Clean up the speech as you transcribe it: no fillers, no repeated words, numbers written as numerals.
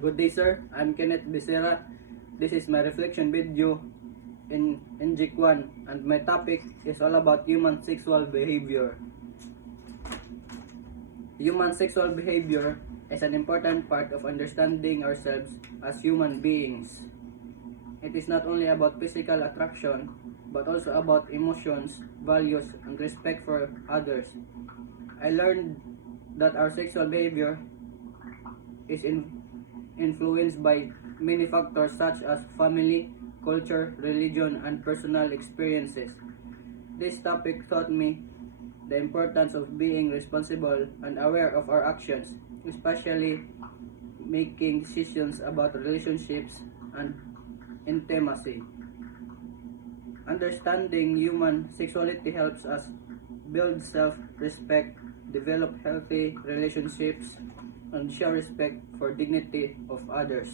Good day, sir. I'm Kenneth Becerra. This is my reflection video in NGIC1, and my topic is all about human sexual behavior. Human sexual behavior is an important part of understanding ourselves as human beings. It is not only about physical attraction, but also about emotions, values, and respect for others. I learned that our sexual behavior is influenced by many factors such as family, culture, religion, and personal experiences. This topic taught me the importance of being responsible and aware of our actions, especially making decisions about relationships and intimacy. Understanding human sexuality helps us build self-respect, develop healthy relationships, and show respect for dignity of others.